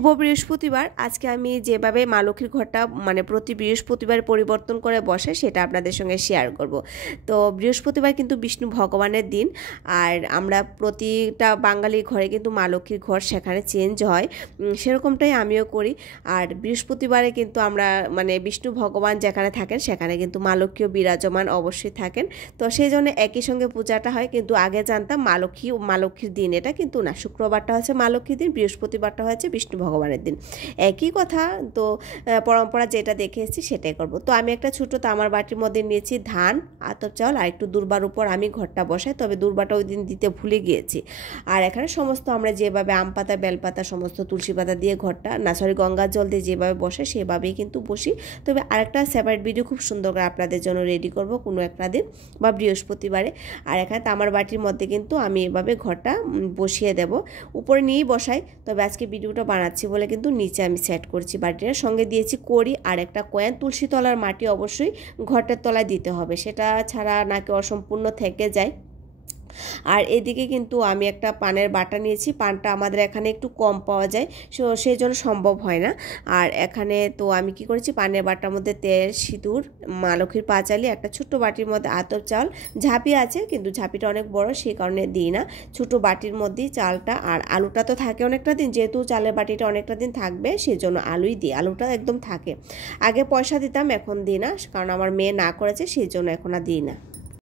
শুভ বৃহস্পতিবার। আজকে আমি যেভাবে মা লক্ষ্মীর ঘরটা মানে প্রতি বৃহস্পতিবার পরিবর্তন করে বসে সেটা আপনাদের সঙ্গে শেয়ার করব। তো বৃহস্পতিবার কিন্তু বিষ্ণু ভগবানের দিন, আর আমরা প্রতিটা বাঙালির ঘরে কিন্তু মা লক্ষ্মীর ঘর সেখানে চেঞ্জ হয়, সেরকমটাই আমিও করি। আর বৃহস্পতিবারে কিন্তু আমরা মানে বিষ্ণু ভগবান যেখানে থাকেন সেখানে কিন্তু মা লক্ষ্মীও বিরাজমান অবশ্যই থাকেন। তো সেই জন্য একই সঙ্গে পূজাটা হয়, কিন্তু আগে জানতাম মা লক্ষ্মীর দিন, এটা কিন্তু না, শুক্রবারটা হচ্ছে মা লক্ষ্মীর দিন, বৃহস্পতিবারটা হচ্ছে বিষ্ণু ভগবানের দিন, একই কথা। তো পরম্পরা যেটা দেখে এসেছি সেটাই করব। তো আমি একটা ছোটো তামার বাটির মধ্যে নিয়েছি ধান, আতপ চাউল আর একটু দূর্বার উপর আমি ঘরটা বসাই, তবে দূর্বাটা ওই দিন দিতে ভুলে গিয়েছি। আর এখানে সমস্ত আমরা যেভাবে আম পাতা বেলপাতা সমস্ত তুলসী পাতা দিয়ে ঘরটা গঙ্গার জল দিয়ে যেভাবে বসে সেভাবেই কিন্তু বসি। তবে আরেকটা সেপারেট ভিডিও খুব সুন্দর করে আপনাদের জন্য রেডি করব কোনো একটা দিন বা বৃহস্পতিবারে। আর এখানে তামার বাটির মধ্যে কিন্তু আমি এভাবে ঘরটা বসিয়ে দেব, উপরে নিয়েই বসাই, তবে আজকে ভিডিওটা বানাচ্ছি বলে কিন্তু নিচে আমি সেট করছি। বাটিটার সঙ্গে দিয়েছি কড়ি আর একটা কয়েন। তুলসী তলার মাটি অবশ্যই ঘরটার তলায় দিতে হবে, সেটা ছাড়া নাকি অসম্পূর্ণ থেকে যায়। আর এদিকে কিন্তু আমি একটা পানের বাটা নিয়েছি, পানটা আমাদের এখানে একটু কম পাওয়া যায়, সেই জন্য সম্ভব হয় না। আর এখানে তো আমি কি করেছি, পানের বাটার মধ্যে তেল, সিঁদুর, মা লক্ষ্মীর পাঁচালি, একটা ছোট্ট বাটির মধ্যে আতপ চাল, ঝাঁপি আছে কিন্তু ঝাঁপিটা অনেক বড় সেই কারণে দিই না, ছোটো বাটির মধ্যেই চালটা। আর আলুটা তো থাকে অনেকটা দিন, যেহেতু চালের বাটিটা অনেকটা দিন থাকবে সেই জন্য আলুই দিই, আলুটা একদম থাকে। আগে পয়সা দিতাম, এখন দিই না, কারণ আমার মেয়ে না করেছে সেই জন্য এখন আর দিই না।